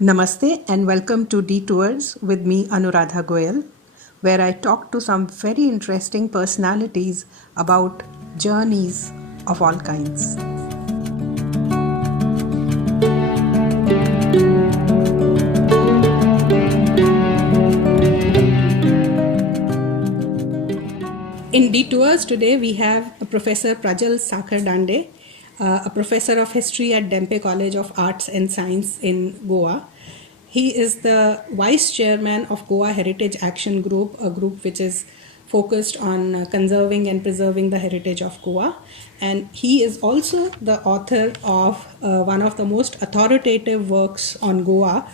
Namaste and welcome to Detours with me, Anuradha Goyal, where I talk to some very interesting personalities about journeys of all kinds. In Detours today, we have Professor Prajal Sakhardande, a professor of history at Dempe College of Arts and Science in Goa. He is the vice chairman of Goa Heritage Action Group, a group which is focused on conserving and preserving the heritage of Goa. And he is also the author of one of the most authoritative works on Goa,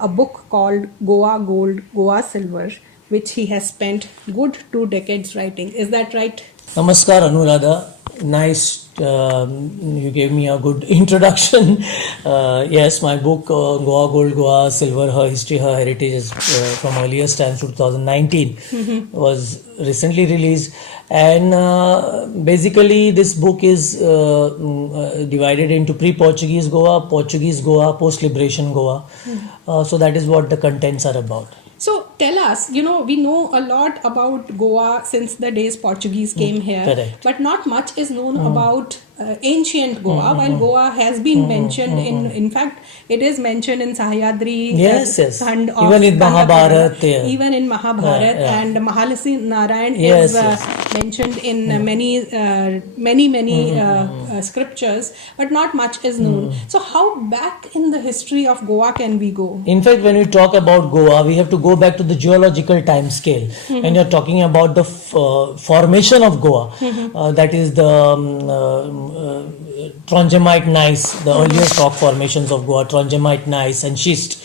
a book called Goa Gold, Goa Silver, which he has spent good 2 decades writing. Is that right? Namaskar, Anuradha. Nice, you gave me a good introduction. Yes, my book Goa Gold, Goa Silver, Her History, Her Heritage is from earliest times to 2019 was recently released. And basically this book is divided into pre-Portuguese Goa, Portuguese Goa, post-liberation Goa. So that is what the contents are about. So tell us, we know a lot about Goa since the days Portuguese came here, correct. But not much is known about ancient Goa, while Goa has been mentioned in fact, it is mentioned in Sahyadri. Yes. Even in Mahabharat. Even in Mahabharat, and Mahalasi Narayan is mentioned in many scriptures, but not much is known. So how back in the history of Goa can we go? In fact, when we talk about Goa, we have to go back to the geological time scale. When you're talking about the formation of Goa, that is the Trondheimite gneiss, the earliest rock formations of Goa, Trondheimite gneiss and schist,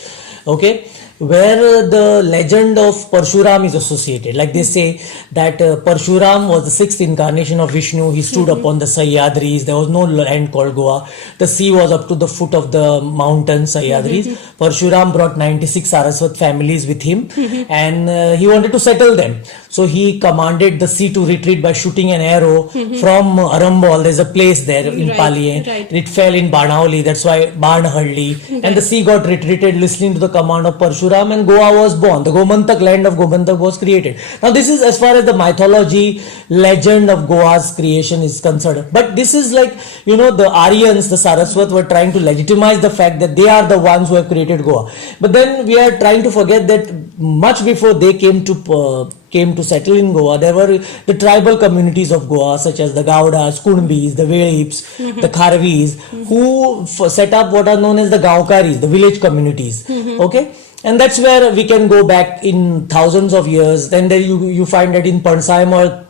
okay, where the legend of Parshuram is associated. Like they say that Parshuram was the 6th incarnation of Vishnu. He stood upon the Sahyadris. There was no land called Goa. The sea was up to the foot of the mountain Sahyadris. Parshuram brought 96 Saraswat families with him, and he wanted to settle them. So he commanded the sea to retreat by shooting an arrow from Arambol. There's a place there in Pali. It fell in Banauli. That's why Banahalli. And the sea got retreated listening to the command of Parshuram, and Goa was born. The Gomantak land of Gomantak was created. Now this is as far as the mythology, legend of Goa's creation is concerned. But this is like, the Aryans, the Saraswat were trying to legitimize the fact that they are the ones who have created Goa. But then we are trying to forget that much before they came to settle in Goa, there were the tribal communities of Goa, such as the Gaudas, Kunbis, the Velips, the Kharvis, who set up what are known as the Gaokaris, the village communities. Okay. And that's where we can go back in thousands of years. Then there you find that in Pansaim or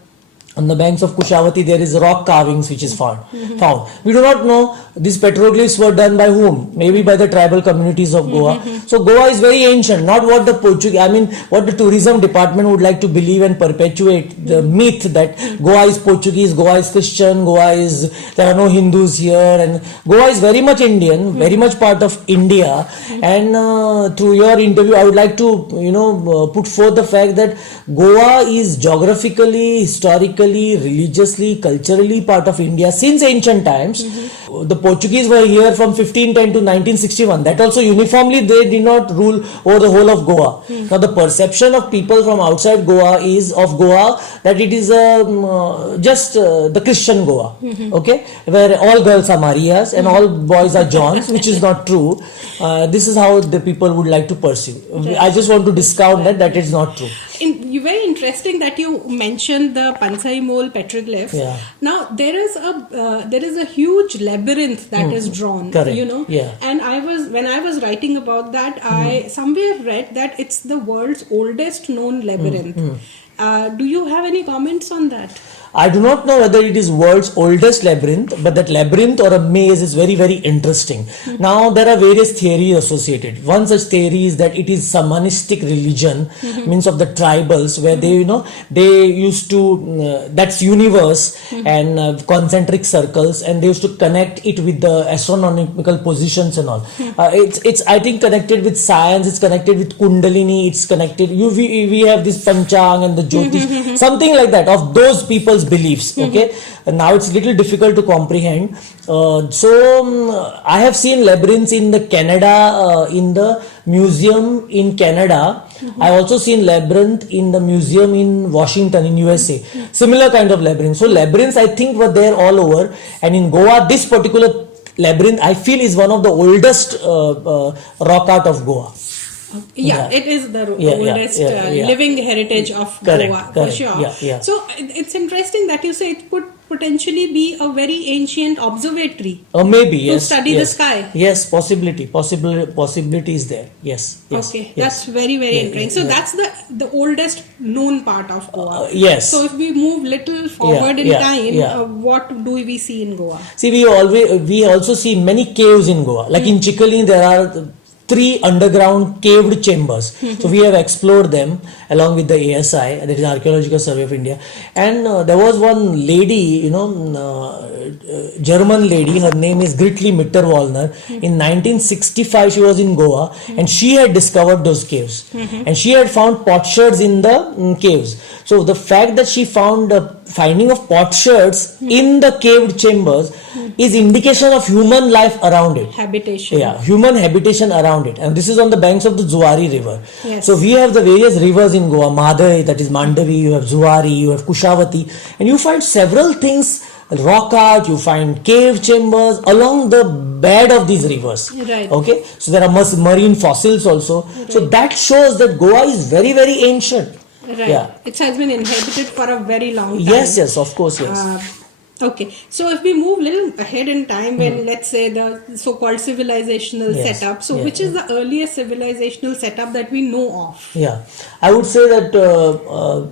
on the banks of Kushavati there is rock carvings which is found. We do not know these petroglyphs were done by whom. Maybe by the tribal communities of Goa. So Goa is very ancient. Not what what the tourism department would like to believe and perpetuate the myth that Goa is Portuguese, Goa is Christian, there are no Hindus here, and Goa is very much Indian, very much part of India. And through your interview, I would like to put forth the fact that Goa is geographically, historically, religiously, culturally part of India since ancient times. The Portuguese were here from 1510 to 1961. That also uniformly they did not rule over the whole of Goa. Now the perception of people from outside Goa is of Goa that it is just the Christian Goa, okay, where all girls are Marias and all boys are Johns, which is not true. This is how the people would like to perceive. I just want to discount that is not true. Very interesting that you mentioned the Pansai Mole petroglyphs. Yeah. Now there is a huge labyrinth that is drawn. Correct. Yeah. And when I was writing about that, I somewhere read that it's the world's oldest known labyrinth. Do you have any comments on that? I do not know whether it is world's oldest labyrinth, but that labyrinth or a maze is very, very interesting. Now, there are various theories associated. One such theory is that it is shamanistic religion, means of the tribals, where they used to, that's universe and concentric circles, and they used to connect it with the astronomical positions and all. It's I think connected with science, it's connected with Kundalini, it's connected, we have this Panchang and the Jyotish, something like that, of those people's beliefs. Okay, and now it's little difficult to comprehend. I have seen labyrinths in the Canada, in the museum in Canada. I've also seen labyrinth in the museum in Washington in USA. Similar kind of labyrinth. So labyrinths I think were there all over, and in Goa this particular labyrinth I feel is one of the oldest rock art of Goa. Yeah, it is the oldest living heritage of Correct, Goa, for correct. sure. Yeah. So it's interesting that you say it could potentially be a very ancient observatory. Maybe, yes. To study the sky. Yes, possibility is there. Yes. Okay, yes. that's very interesting. So that's the oldest known part of Goa. Yes. So if we move little forward in time, what do we see in Goa? See, we also see many caves in Goa. Like in Chikali, there are 3 underground caved chambers. So we have explored them along with the ASI, that is Archaeological Survey of India. And there was one lady, German lady, her name is Gritli Mitterwallner. In 1965 she was in Goa and she had discovered those caves. And she had found potsherds in the caves. So the fact that she found finding of potsherds in the caved chambers is indication of human life around it. Habitation. Yeah, human habitation around it. And this is on the banks of the Zuari river. Yes. So we have the various rivers in Goa, Madai, that is Mandavi, you have Zuari, you have Kushavati, and you find several things, rock art, you find cave chambers along the bed of these rivers. Right. Okay, so there are marine fossils also. Right. So that shows that Goa is very ancient. Right. Yeah. It has been inhabited for a very long time. Yes, of course, yes. Okay, so if we move a little ahead in time, when let's say the so-called civilizational Yes. setup, so Yes. which is the earliest civilizational setup that we know of? Yeah, I would say that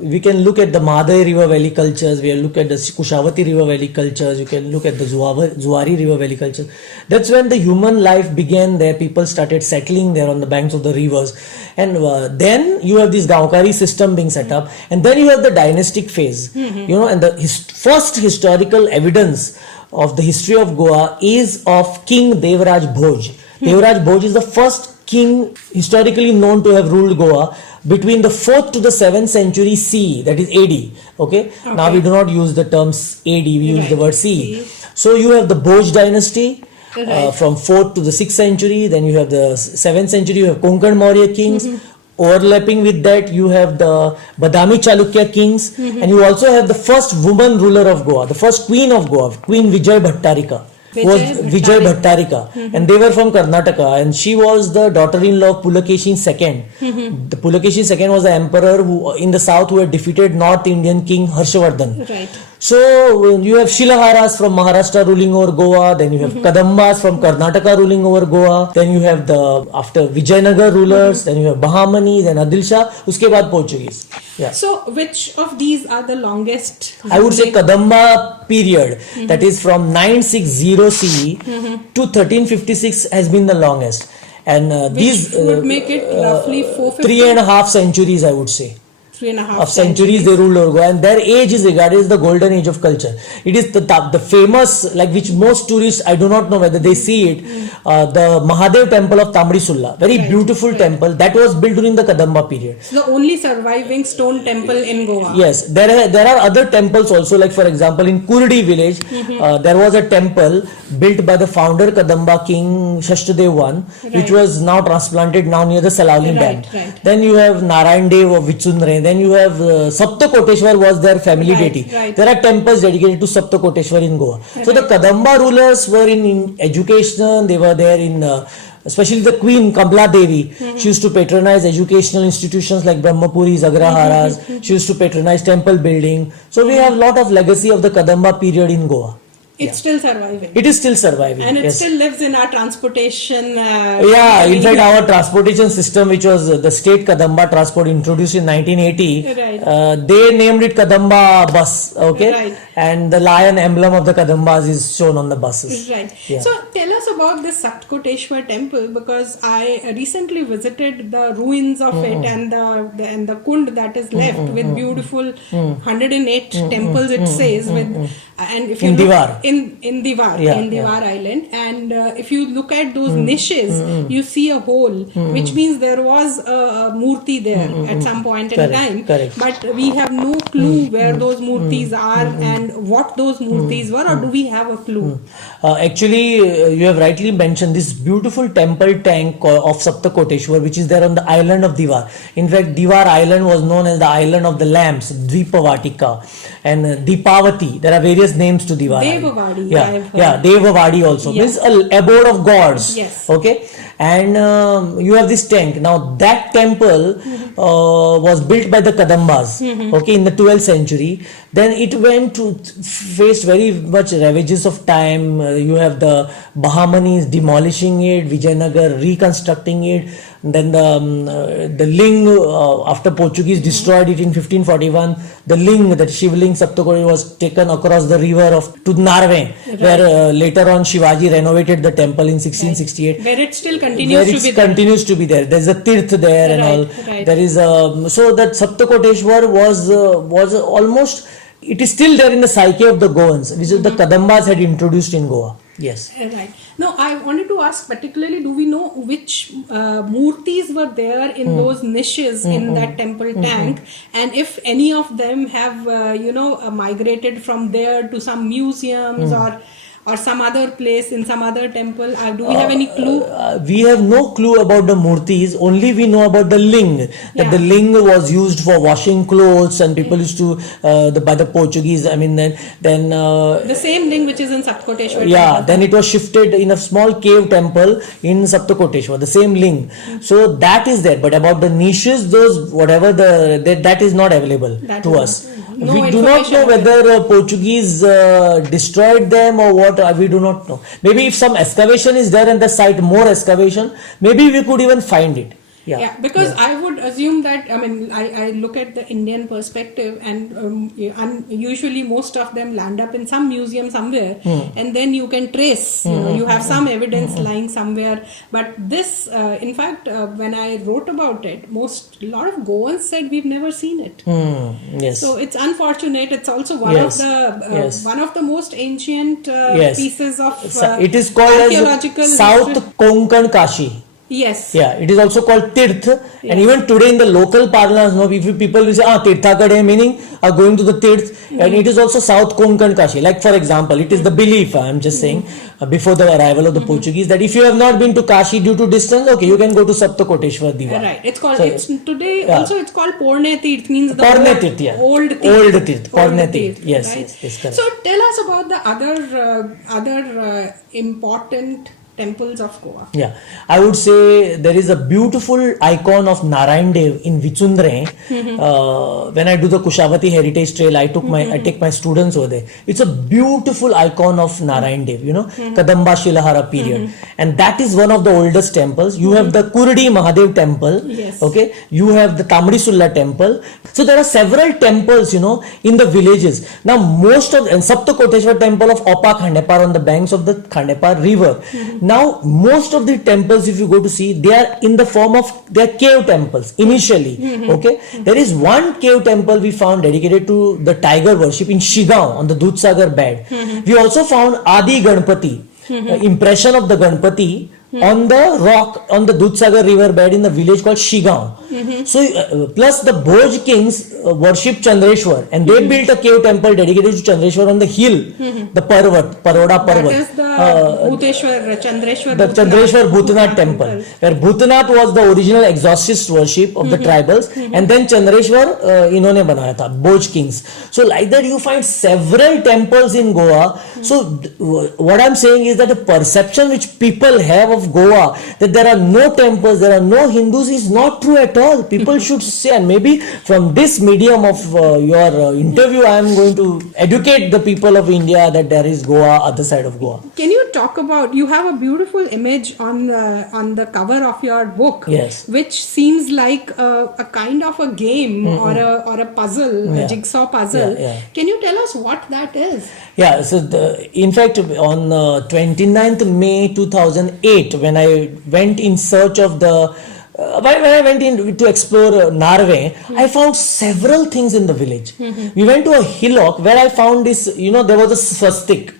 we can look at the Madai River Valley cultures, we can look at the Kushavati River Valley cultures, you can look at the Zuari River Valley cultures. That's when the human life began there, people started settling there on the banks of the rivers. And then you have this Gaonkari system being set up, and then you have the dynastic phase, and the first historical evidence of the history of Goa is of King Devraj Bhoj. Devraj Bhoj is the first king historically known to have ruled Goa between the 4th to the 7th century CE, that is AD. Okay? Now we do not use the terms AD, we use the word CE. So you have the Bhoj dynasty. From 4th to the 6th century, then you have the 7th century, you have Konkan Maurya kings. Overlapping with that, you have the Badami Chalukya kings, and you also have the first woman ruler of Goa, the first queen of Goa, Queen Vijay Bhattarika. Vijay Bhattarika, and they were from Karnataka, and she was the daughter-in-law of Pulakeshin II. The Pulakeshin II was the emperor who in the south who had defeated North Indian king Harshavardhan. Right. So you have Shilaharas from Maharashtra ruling over Goa, then you have Kadambas from Karnataka ruling over Goa, then you have the after Vijayanagar rulers, then you have Bahamani, then Adil Shah, uske baad Portuguese. Yeah. So which of these are the longest? I would say Kadamba period, that is from 960 CE to 1356 has been the longest. And these would make it roughly 450? 3.5 centuries, I would say. 3.5 of centuries they ruled over Goa, and their age is regarded as the golden age of culture. It is the famous, like which most tourists, I do not know whether they see it, the Mahadev temple of Tambri Sulla, very beautiful temple that was built during the Kadamba period. It's the only surviving stone temple in Goa. Yes, there are other temples also, like for example in Kurdi village, there was a temple built by the founder Kadamba king Shashtadev I, which was now transplanted now near the Salauli Dam. Right. Then you have Narayan Dev of Vichundre. Then you have Saptakoteshwar was their family deity. Right. There are temples dedicated to Saptakoteshwar in Goa. So the Kadamba rulers were in education, they were there in especially the queen Kamla Devi. She used to patronize educational institutions like Brahmapuris, Agraharas. She used to patronize temple building. So we have a lot of legacy of the Kadamba period in Goa. It's still surviving. It is still surviving. And it yes. still lives in our transportation. In fact, our transportation system, which was the state Kadamba transport introduced in 1980, they named it Kadamba bus. Okay, Right. and the lion emblem of the Kadambas is shown on the buses. Right. Yeah. So tell us about this Satkoteshwar temple, because I recently visited the ruins of it and the kund that is left with beautiful 108 temples, it says, with and if you In look Diwar. in Diwar, Yeah, in Diwar Island, and if you look at those niches, you see a hole, which means there was a murti there at some point in Correct, time. correct. But we have no clue where those murtis are and what those murtis were, or do we have a clue? Actually, you have rightly mentioned this beautiful temple tank of Saptakoteshwar, which is there on the island of Diwar. In fact, Diwar island was known as the island of the lamps, Dvipavatika, and Deepavati. There are various names to Diwar. Devavadi, Yeah, I've heard. yeah, Devavadi also. Yeah. Means a abode of gods. Yes. Okay, and you have this tank. Now that temple was built by the Kadambas. Okay, in the 12th century. Then it went to faced very much ravages of time. You have the Bahamanis demolishing it, Vijayanagar reconstructing it. Then the ling, after Portuguese destroyed it in 1541, the ling, that Shivling Saptakoti, was taken across the river to Narve, where later on Shivaji renovated the temple in 1668. Where it still Where continues to it be there. continues to be there. There's a tirth there and all. Right. There is a, so that Saptakoteshwar was almost, it is still there in the psyche of the Goans, which is the Kadambas had introduced in Goa. Yes. Right. Now, I wanted to ask particularly, do we know which murtis were there in those niches in that temple tank, and if any of them have, migrated from there to some museums or some other place in some other temple? Do we have any clue? We have no clue about the murtis, only we know about the ling. That Yeah. the ling was used for washing clothes, and people used to, by the Portuguese, I mean, then The same thing which is in Satkoteshwar yeah, temple. then it was shifted in a small cave temple in Saptakoteshwar, the same ling. So that is there, but about the niches, those whatever that is not available That to is us. no We do not information know whether Portuguese destroyed them or what. We do not know. Maybe if some excavation is there in the site, more excavation, maybe we could even find it. Yeah, because I would assume that, I look at the Indian perspective, and usually most of them land up in some museum somewhere, and then you can trace, you have some evidence lying somewhere. But this, in fact, when I wrote about it, a lot of Goans said we've never seen it. Yes. So it's unfortunate. It's also one Yes. of the Yes. one of the most ancient Yes. pieces of It is called archaeological as South history. Konkan Kashi. Yes. Yeah, it is also called Tirth, and even today in the local parlance, people will say, Tirthakade, meaning going to the Tirth, and it is also South Konkan Kashi. Like for example, it is the belief, I am just saying, before the arrival of the Portuguese, that if you have not been to Kashi due to distance, okay, you can go to Saptakoteshwar Diva. Right. It's called. So, it's today yeah. also. It's called Porne Tirth. Means the Porne old, Tirth, yeah. old Tirth. Old Tirth, Porne Old Tirth. Yes, right? yes, correct. So tell us about the other important temples of Goa. Yeah, I would say there is a beautiful icon of Narayan Dev in Vichundre. When I do the Kushavati Heritage Trail, I take my students over there. It's a beautiful icon of Narayan Dev, Kadamba Shilahara period, and that is one of the oldest temples. You have the Kurdi Mahadev temple. Yes. Okay, you have the Tamri Sulla temple. So there are several temples, in the villages. Now most of and Saptakoteshwar temple of Opa Khandepar on the banks of the Khandepar river. Now, most of the temples, if you go to see, they are in the form of, they are cave temples initially. Okay, there is one cave temple we found dedicated to the tiger worship in Shigaon on the Dudhsagar bed. We also found Adi Ganpati, impression of the Ganpati on the rock on the Dudhsagar river bed in the village called Shigaon. So plus the Bhoj kings worship Chandreshwar, and they built a cave temple dedicated to Chandreshwar on the hill, the Parvat, Paroda That Parvat. is the Bhuteshwar, Chandreshwar. The Chandreshwar Bhutanath temple, where Bhutanath was the original exorcist worship of the tribals, and then Chandreshwar इन्होंने बनाया था, Bhoj kings. So like that you find several temples in Goa. So what I'm saying is that the perception which people have of Goa, that there are no temples, there are no Hindus, is not true at all. all. People should say, and maybe from this medium of your interview, I am going to educate the people of India that there is Goa, other side of Goa. Can you talk about, you have a beautiful image on the cover of your book, Yes. which seems like a kind of a game or a puzzle, a Yeah. jigsaw puzzle. Yeah, yeah. Can you tell us what that is? Yeah, so in fact, on 29th May 2008, when I went in search of when I went in to explore Norway, I found several things in the village. We went to a hillock where I found this, there was a swastik.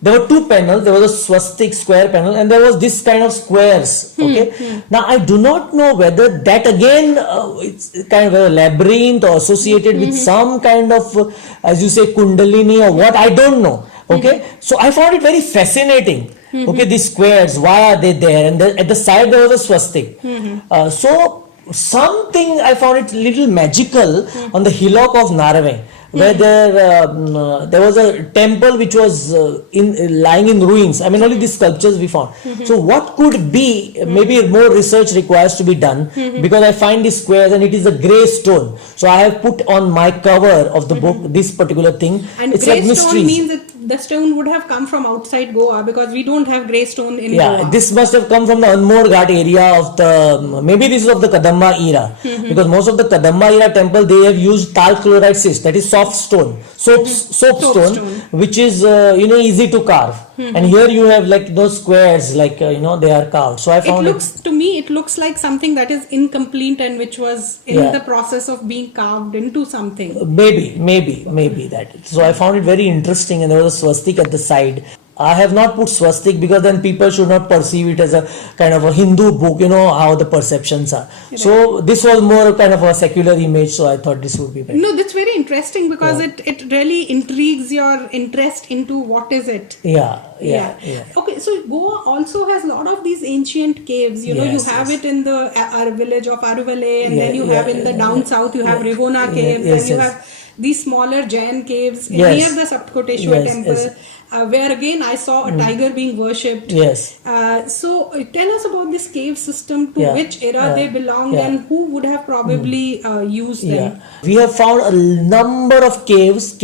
There were two panels, there was a swastik square panel, and there was this kind of squares. Okay. Now, I do not know whether that again, it's kind of a labyrinth or associated with some kind of, as you say, kundalini or what, I don't know. Okay. So I found it very fascinating. Okay, these squares, why are they there? And at the side there was a swastik. So something I found it little magical on the hillock of Norway, where there was a temple which was lying in ruins. I mean, only these sculptures we found. So what could be? Maybe more research requires to be done, because I find these squares and it is a grey stone. So I have put on my cover of the book this particular thing. And it's grey like stone mysteries. means that the stone would have come from outside Goa, because we don't have grey stone in Goa. This must have come from the Anmol Ghat area of maybe this is of the Kadamba era, because most of the Kadamba era temple, they have used tal chloride cyst, that is soft stone, soap stone, which is easy to carve. And here you have like those squares, like they are carved. So I found it looks like something that is incomplete and which was in the process of being carved into something. Maybe that. So I found it very interesting, and there was a swastik at the side. I have not put swastik because then people should not perceive it as a kind of a Hindu book, how the perceptions are. Right. So this was more kind of a secular image, so I thought this would be better. No, that's very interesting, because it really intrigues your interest into what is it. Yeah. Okay, so Goa also has a lot of these ancient caves. You have it in the our village of Aruvale, and then you have in the down south, you have Rivona caves, and you have these smaller Jain caves near the Sapkoteshwar temple. Where again I saw a tiger being worshipped. Yes. So tell us about this cave system, to which era they belong, and who would have probably used them. We have found a number of caves.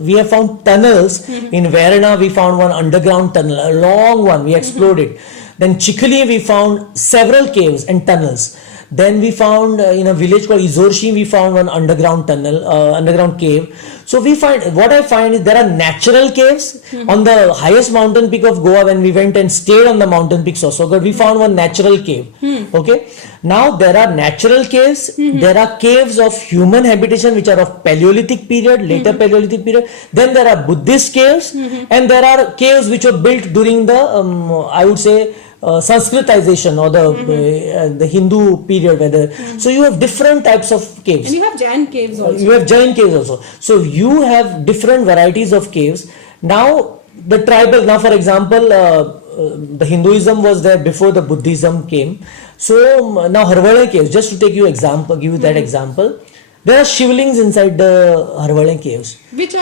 We have found tunnels. In Verna we found one underground tunnel, a long one, we explored it. Then Chikhali we found several caves and tunnels. Then we found in a village called Izorshi, we found one underground tunnel, underground cave. So what I find is there are natural caves on the highest mountain peak of Goa. When we went and stayed on the mountain peak Sosogar, we found one natural cave. Okay. Now there are natural caves. There are caves of human habitation which are of Paleolithic period, later Paleolithic period. Then there are Buddhist caves, and there are caves which were built during the I would say Sanskritization or the Hindu period. So you have different types of caves. And you have Jain caves also. You have Jain caves also. So you have different varieties of caves. Now the tribal, for example, the Hinduism was there before the Buddhism came. So now Harwale caves, just to give you that example, there are shivlings inside the Harwale caves. Which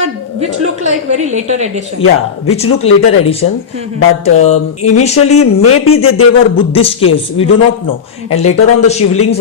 look like very later edition. Yeah, which look later edition. But initially maybe they were Buddhist caves. We do not know. And later on the shivlings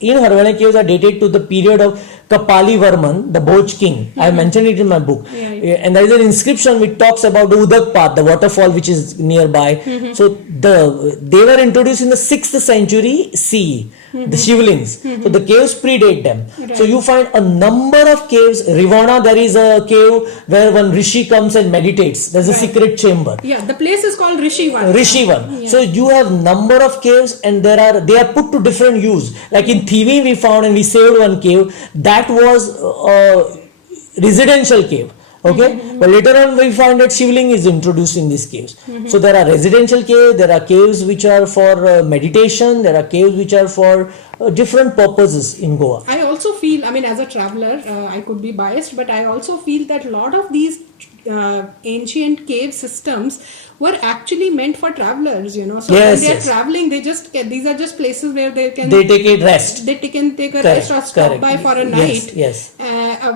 in Harwale caves are dated to the period of Kapali Varman, the Bhoj king. I mentioned it in my book. And there is an inscription which talks about the Udak Path, the waterfall which is nearby. So they were introduced in the 6th century CE, the shivlings. So the caves predate them. Right. So you find a number of caves. Rivana, there is a cave where one rishi comes and meditates. There's a secret chamber. Yeah, the place is called Rishivan. Rishivan. Yeah. So you have number of caves, and they are put to different use. Like in Thivi we found, and we saved one cave that was a residential cave. Okay, but later on we find that shivling is introduced in these caves. So there are residential caves, there are caves which are for meditation, there are caves which are for different purposes in Goa. I also feel, as a traveler, I could be biased, but I also feel that a lot of these ancient cave systems were actually meant for travelers, So when they are traveling, these are just places where they take a rest. They can take a rest or stop by for a night. Yes.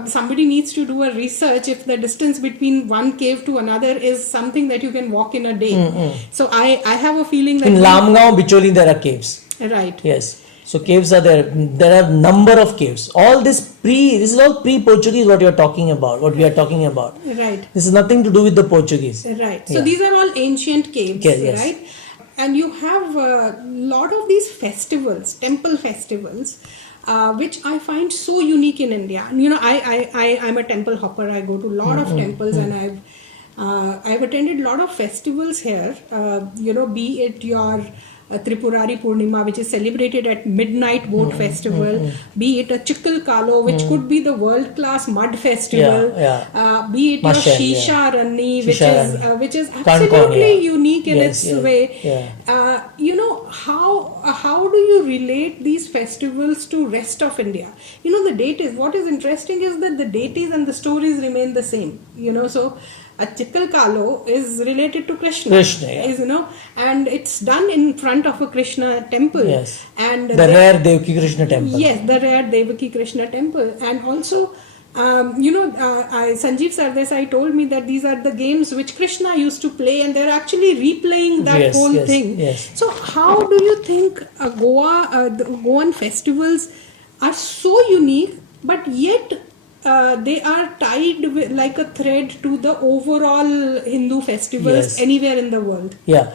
Somebody needs to do a research if the distance between one cave to another is something that you can walk in a day. So I have a feeling that in Lamgaon, Bicholi, there are caves. Right. Yes. So caves are there. There are number of caves. This is all pre-Portuguese what you're talking about, what we are talking about. Right. This is nothing to do with the Portuguese. Right. So Yeah. these are all ancient caves, Okay, yes. right? And you have a lot of these festivals, temple festivals, which I find so unique in India. And, you know, I'm a temple hopper. I go to a lot of temples, and I've attended a lot of festivals here. You know, be it your Tripurari Purnima, which is celebrated at midnight boat festival, be it a Chikkal Kalo, which could be the world class mud festival, be it Mashan, your Shisha Ranni, Shisha which is Kankon, absolutely yeah. unique in Yes, its yes, way. yeah. You know, how do you relate these festivals to rest of India? You know, the deities, what is interesting is that the deities and the stories remain the same, you know. So a Chikkal Kalo is related to Krishna, Yeah. is, you know, and it's done in front of a Krishna temple. Yes. And The rare Devaki Krishna temple. Yes, the rare Devaki Krishna temple. And also, you know, Sanjeev Sardesai told me that these are the games which Krishna used to play, and they're actually replaying that whole thing. Yes. So how do you think the Goan festivals are so unique, but yet they are tied with, like a thread to the overall Hindu festivals Yes. anywhere in the world? Yeah.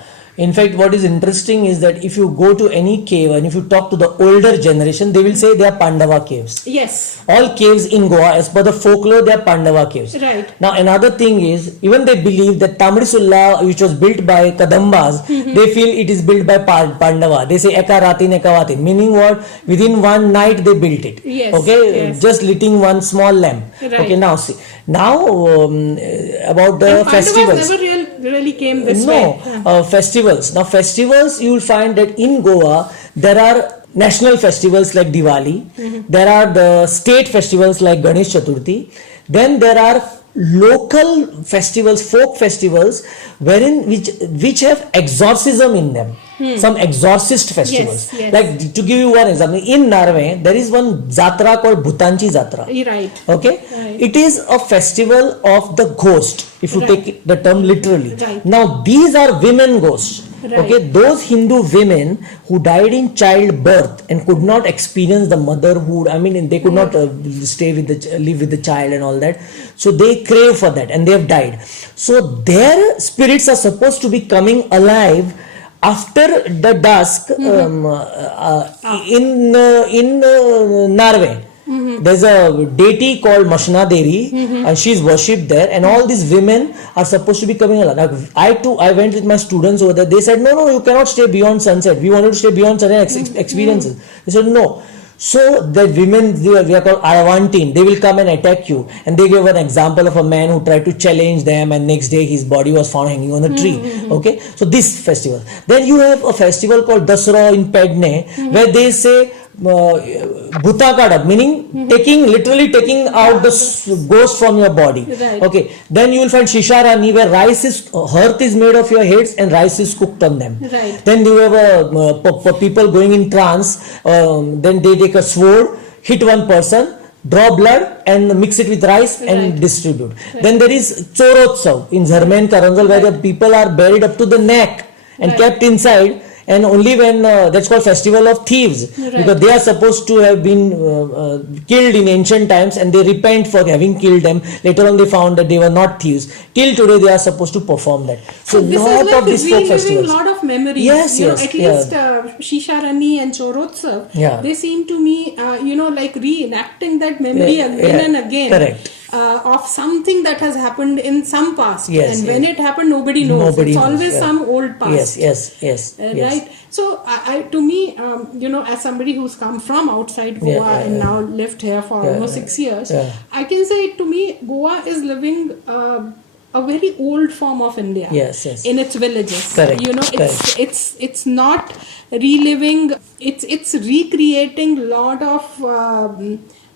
In fact, what is interesting is that if you go to any cave and if you talk to the older generation, they will say they are Pandava caves. Yes. All caves in Goa, as per the folklore, they are Pandava caves. Right. Now, another thing is, even they believe that Tamrisulla, which was built by Kadambas, they feel it is built by Pandava. They say Eka Ratin, Eka Vatin, meaning what? Within one night they built it. Yes, Okay, yes. just lighting one small lamp. Right. Okay, now see. Now, about the And Pandavas festivals. never really came this No, way. festivals. Now, festivals, you will find that in Goa, there are national festivals like Diwali, there are the state festivals like Ganesh Chaturthi, then there are local festivals, folk festivals, which have exorcism in them. Some exorcist festivals. Yes. Like, to give you one example, in Norway, there is one Jatra called Bhutanchi Jatra. Right. Okay, Right. it is a festival of the ghost, if you Right. take the term literally. Right. Now these are women ghosts. Right. Okay, those Hindu women who died in childbirth and could not experience the motherhood. I mean, they could not stay with live with the child and all that. So they crave for that, and they have died. So their spirits are supposed to be coming alive after the dusk in Norway. There's a deity called Mashna Devi, and she's worshipped there, and all these women are supposed to be coming alive. Now, I went with my students over there. They said, no, you cannot stay beyond sunset. We wanted to stay beyond sunset experiences. They said, no. So the women, we are called Aravantin, they will come and attack you. And they gave an example of a man who tried to challenge them, and next day his body was found hanging on a tree. Okay, so this festival. Then you have a festival called Dasra in Pedne, where they say Bhutakada, meaning literally taking out the ghost from your body. Right. Okay, then you will find Shisharani, where hearth is made of your heads and rice is cooked on them. Right. Then you have people going in trance, then they take a sword, hit one person, draw blood and mix it with rice and Right. distribute. Then there is Chorotsav in Zarmen Karangal, where the people are buried up to the neck and Right. kept inside, and only when that's called festival of thieves, Right. because they are supposed to have been killed in ancient times, and they repent for having killed them. Later on they found that they were not thieves. Till today they are supposed to perform that. So This lot is like of these folk reliving festivals. lot of memories. Yes, you know, yes, at yeah. least Shisha Rani and Chorotsav, Yeah. they seem to me, like reenacting that memory Yeah, again yeah, and again. correct. Of something that has happened in some past. Yes, and when yes. it happened, nobody knows. Nobody it's knows, always yeah. some old past. Yes. Right. So, to me, as somebody who's come from outside Goa Yeah, and now lived here for Yeah, almost yeah. 6 years, Yeah. I can say to me, Goa is living a very old form of India. Yes. In its villages. Correct, It's not reliving. It's recreating lot of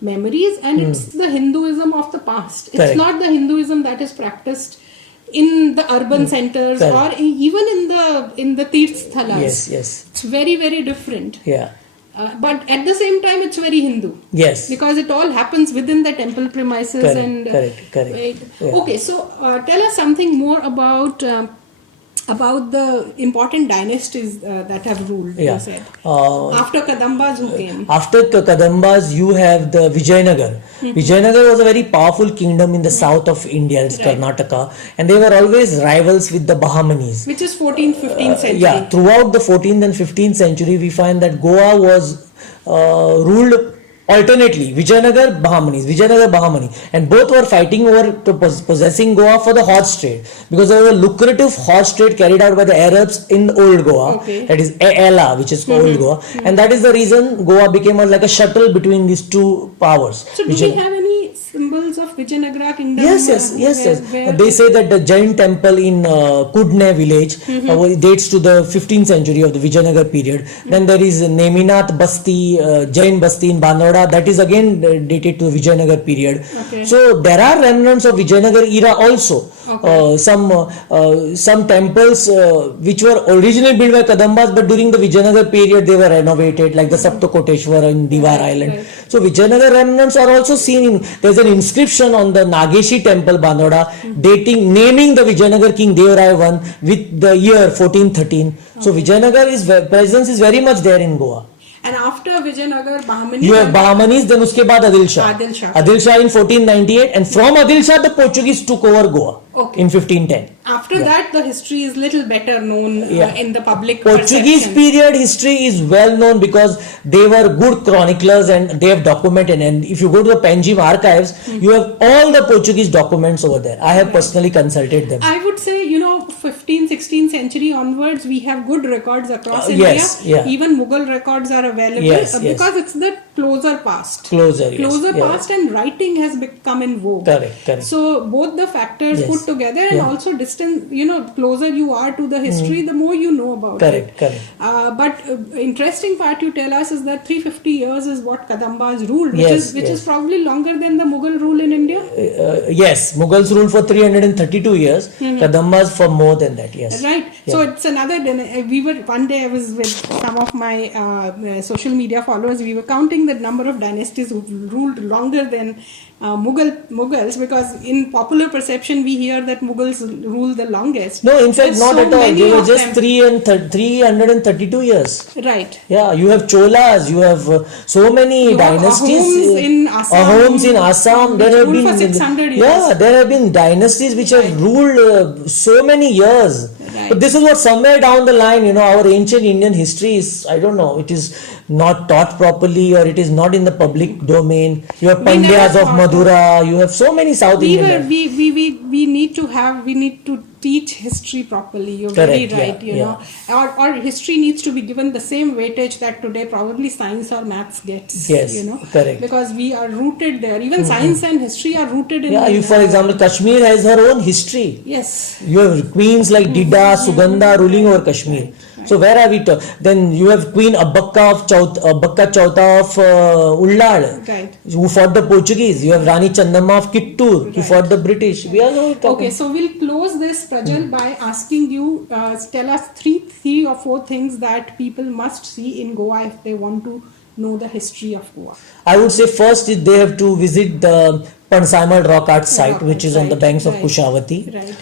memories, and it's the Hinduism of the past. It's Correct. not the Hinduism that is practiced in the urban centers Correct. or even in the Tirthalas. Yes. It's very, very different. Yeah. But at the same time, it's very Hindu. Yes. Because it all happens within the temple premises. Correct, And correct. right. Yeah. Okay, so tell us something more about about the important dynasties that have ruled, Yeah. you said. Uh, After Kadambas, who came? After Kadambas, you have the Vijayanagar. Vijayanagar was a very powerful kingdom in the south of India, it's Right. Karnataka, and they were always rivals with the Bahamanis. Which is 14th, 15th century. Yeah, throughout the 14th and 15th century, we find that Goa was ruled alternately, Vijayanagar, Bahamani, and both were fighting over to possessing Goa for the horse trade, because there was a lucrative horse trade carried out by the Arabs in old Goa, Okay. that is Ela, which is called Goa, and that is the reason Goa became like a shuttle between these two powers. So, do we have any symbols of Vijayanagara kingdom? Yes. Where They say that the Jain temple in Kudne village dates to the 15th century of the Vijayanagar period. Then there is Neminath Basti, Jain Basti in Banoda, that is again dated to the Vijayanagar period. Okay. So there are remnants of Vijayanagar era also. Okay. Some temples which were originally built by Kadambas, but during the Vijayanagar period they were renovated, like the Saptakoteshwar in Diwar Island. right. So Vijayanagar remnants are also seen in, there's an inscription on the Nageshi temple Banoda naming the Vijayanagar king Devaraya I with the year 1413. So Vijayanagar presence is very much there in Goa. And after Vijayanagar, Bahmani. You have Bahamanis, then uske baad Adil Shah. Adil Shah. In 1498, and from Adil Shah the Portuguese took over Goa Okay. in 1510. After that, the history is little better known Yeah. in the public Portuguese perception. period history is well known because they were good chroniclers and they have documented. And if you go to the Penjim archives, you have all the Portuguese documents over there. I have personally consulted them. I would say, 15th, 16th century onwards, we have good records across yes, India. yeah. Even Mughal records are available Yes, yes. because it's the closer past. Closer, yes, yeah. Past, and writing has become in vogue. Correct. So both the factors Yes. put together, and Yeah. also distance, closer you are to the history, the more you know about it. Correct. But interesting part you tell us is that 350 years is what Kadambas ruled, Yes, which yes. is probably longer than the Mughal rule in India. Yes, Mughals ruled for 332 years, Kadambas for more than that, yes. Right. Yeah. So it's another. One day I was with some of my social media followers. We were counting the number of dynasties who ruled longer than Mughals, because in popular perception we hear that Mughals rule the longest. No, in fact, But not so at all. many They were of just them- 332 years. Right. Yeah, you have Cholas, you have so many You have dynasties. Ahoms in Assam, Ahoms in Assam. There which have ruled been for 600 years. Yeah, there have been dynasties which have ruled so many years. Right. But this is what somewhere down the line, our ancient Indian history is, I don't know, it is not taught properly or it is not in the public domain. You have We never Pandyas of thought Madura. You have so many South Indian. We need to teach history properly. You're very Correct, right. yeah, Or history needs to be given the same weightage that today probably science or maths gets. Yes, correct. Because we are rooted there. Even science and history are rooted in. Yeah, for example, Kashmir has her own history. Yes. You have queens like Dida, Sugandha ruling over Kashmir. So where are we? Then you have Queen Abbakka Chauta of Ullad, Right. who fought the Portuguese. You have Rani Chandamma of Kittur, who fought the British. We are not talking. Okay, so we'll close this, Prajal, by asking you, tell us three or four things that people must see in Goa if they want to know the history of Goa. I would say first they have to visit the Pansaimal Rock Art Site, Rock which Art is on the Site, banks of right, Kushavati. right.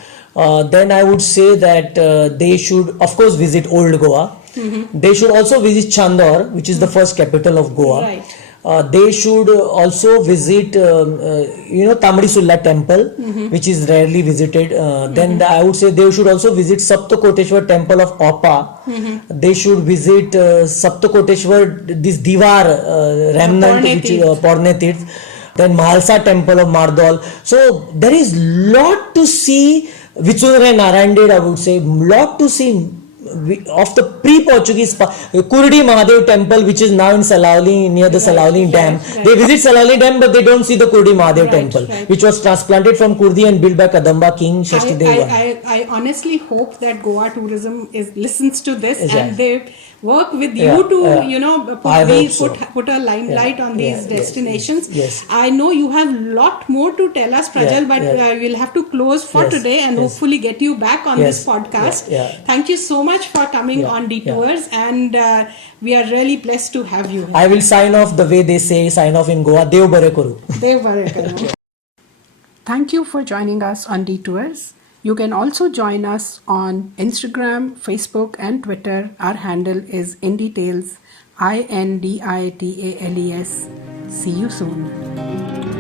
Then I would say that they should, of course, visit Old Goa. They should also visit Chandor, which is the first capital of Goa. Right. They should also visit, Tamadisulla temple, which is rarely visited. Then I would say they should also visit Saptakoteshwar temple of Opa. They should visit Saptakoteshwar, this Diwar remnant, which is Pornetirth. Then Mahalsa temple of Mardol. So there is lot to see. Vichudare Narayan did, I would say, lot to see of the pre-Portuguese Kurdi Mahadev temple, which is now in Salauli, near the Salauli Dam. right. They visit Salauli Dam, but they don't see the Kurdi Mahadev Right, temple, right. which was transplanted from Kurdi and built by Kadamba King Shashti Deva. I honestly hope that Goa tourism listens to this Exactly. and they work with Yeah, you to I hope so. put a limelight on these destinations. Yes. I know you have lot more to tell us, Prajal, but we'll have to close for Yes, today and yes. hopefully get you back on Yes, this podcast. yeah. Thank you so much for coming Yeah, on Detours and we are really blessed to have you. I will sign off the way they say sign off in Goa. Dev Bare Kuru. Dev Bare Karu. Thank you for joining us on Detours. You can also join us on Instagram, Facebook, and Twitter. Our handle is Inditales, INDITALES. See you soon.